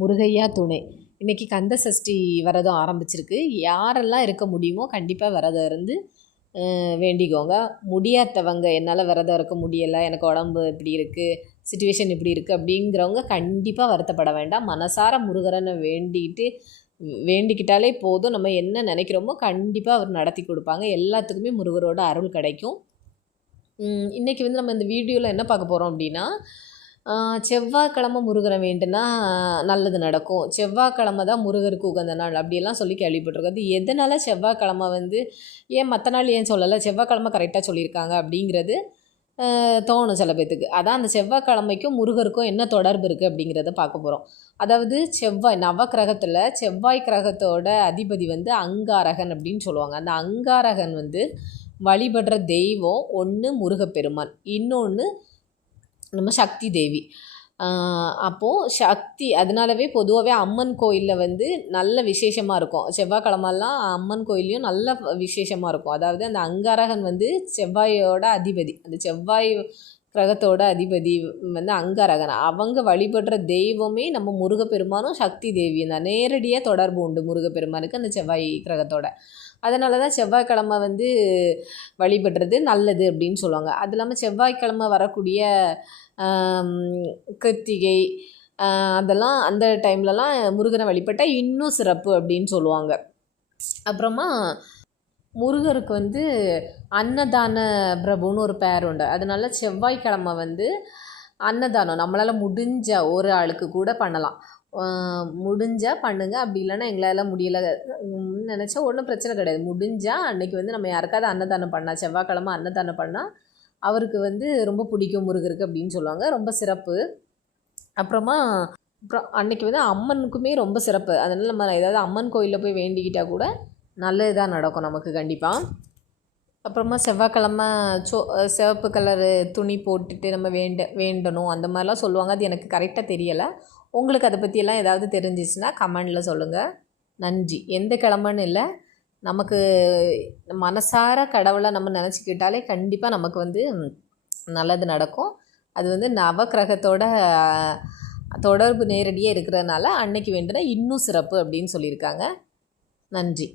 முருகையா துணை. இன்றைக்கி கந்த சஷ்டி விரதம் ஆரம்பிச்சிருக்கு. யாரெல்லாம் இருக்க முடியுமோ கண்டிப்பாக விரதம் இருந்து வேண்டிக்கோங்க. முடியாதவங்க, என்னால் விரதம் இருக்க முடியலை, எனக்கு உடம்பு இப்படி இருக்குது, சுச்சுவேஷன் இப்படி இருக்குது அப்படிங்கிறவங்க கண்டிப்பாக வருத்தப்பட வேண்டாம். மனசார முருகரனை வேண்டிக்கிட்டாலே போதும். நம்ம என்ன நினைக்கிறோமோ கண்டிப்பாக அவர் நடத்தி கொடுப்பாங்க. எல்லாத்துக்குமே முருகரோட அருள் கிடைக்கும். இன்றைக்கி வந்து நம்ம இந்த வீடியோவில் என்ன பார்க்க போகிறோம் அப்படின்னா, செவ்வாய்க்கிழமை முருகரை வேண்டுனா நல்லது நடக்கும், செவ்வாய்க்கிழமை தான் முருகருக்கு உகந்த நாள் அப்படியெல்லாம் சொல்லி கேள்விப்பட்டிருக்கோம். அது எதனால் செவ்வாய்க்கிழமை வந்து ஏன் மற்ற நாள் ஏன் சொல்லலை, செவ்வாய்க்கிழமை கரெக்டாக சொல்லியிருக்காங்க அப்படிங்கிறது தோணும் சில பேர்த்துக்கு. அதான் அந்த செவ்வாய்க்கிழமைக்கும் முருகருக்கும் என்ன தொடர்பு இருக்குது அப்படிங்கிறத பார்க்க போகிறோம். அதாவது நவக்கிரகத்தில் செவ்வாய் கிரகத்தோட அதிபதி வந்து அங்காரகன் அப்படின்னு சொல்லுவாங்க. அந்த அங்காரகன் வந்து வழிபடுற தெய்வம் ஒன்று முருகப்பெருமான், இன்னொன்று நம்ம சக்தி தேவி. அப்போது சக்தி அதனாலவே பொதுவாகவே அம்மன் கோயிலில் வந்து நல்ல விசேஷமாக இருக்கும். செவ்வாய்க்கிழமெல்லாம் அம்மன் கோயிலையும் நல்ல விசேஷமாக இருக்கும். அதாவது அந்த அங்காரகன் வந்து செவ்வாயோட அதிபதி, அந்த செவ்வாய் கிரகத்தோட அதிபதி வந்து அங்காரகன். அவங்க வழிபடுற தெய்வமே நம்ம முருகப்பெருமானும் சக்தி தேவியும் தான். நேரடியாக தொடர்பு உண்டு முருகப்பெருமானுக்கு அந்த செவ்வாய் கிரகத்தோட. அதனால தான் செவ்வாய்க்கிழமை வந்து வழிபடுறது நல்லது அப்படின்னு சொல்லுவாங்க. அது இல்லாமல் செவ்வாய்க்கிழமை வரக்கூடிய கிருத்திகை அதெல்லாம் அந்த டைம்லலாம் முருகனை வழிபட்டால் இன்னும் சிறப்பு அப்படின்னு சொல்லுவாங்க. அப்புறமா முருகருக்கு வந்து அன்னதான பிரபுன்னு ஒரு பேர் உண்டு. அதனால செவ்வாய்க்கிழமை வந்து அன்னதானம் நம்மளால் முடிஞ்ச ஒரு ஆளுக்கு கூட பண்ணலாம். முடிஞ்சால் பண்ணுங்கள், அப்படி இல்லைன்னா எங்களால் முடியலை நினச்சா ஒன்றும் பிரச்சனை கிடையாது. முடிஞ்சால் அன்றைக்கி வந்து நம்ம யாருக்காவது அன்னதானம் பண்ணால், செவ்வாய்க்கிழமை அன்னதானம் பண்ணால் அவருக்கு வந்து ரொம்ப பிடிக்கும் முருகருக்கு அப்படின்னு சொல்லுவாங்க. ரொம்ப சிறப்பு. அப்புறம் அன்றைக்கி வந்து அம்மனுக்குமே ரொம்ப சிறப்பு. அதனால் நம்ம ஏதாவது அம்மன் கோயிலில் போய் வேண்டிக்கிட்டால் கூட நல்லது தான் நடக்கும் நமக்கு கண்டிப்பாக. அப்புறமா செவ்வாய்க்கிழமை சிவப்பு கலரு துணி போட்டுட்டு நம்ம வேண்டணும் அந்த மாதிரிலாம் சொல்லுவாங்க. அது எனக்கு கரெக்டாக தெரியலை. உங்களுக்கு அதை பற்றியெல்லாம் ஏதாவது தெரிஞ்சிச்சுன்னா கமெண்டில் சொல்லுங்கள். நன்றி. எந்த கிழமைன்னு இல்லை, நமக்கு மனசார கடவுளை நம்ம நினச்சிக்கிட்டாலே கண்டிப்பாக நமக்கு வந்து நல்லது நடக்கும். அது வந்து நவக்கிரகத்தோட தொடர்பு நேரடியாக இருக்கிறதுனால அன்னைக்கு வேண்டுனா இன்னும் சிறப்பு அப்படின்னு சொல்லியிருக்காங்க. நன்றி.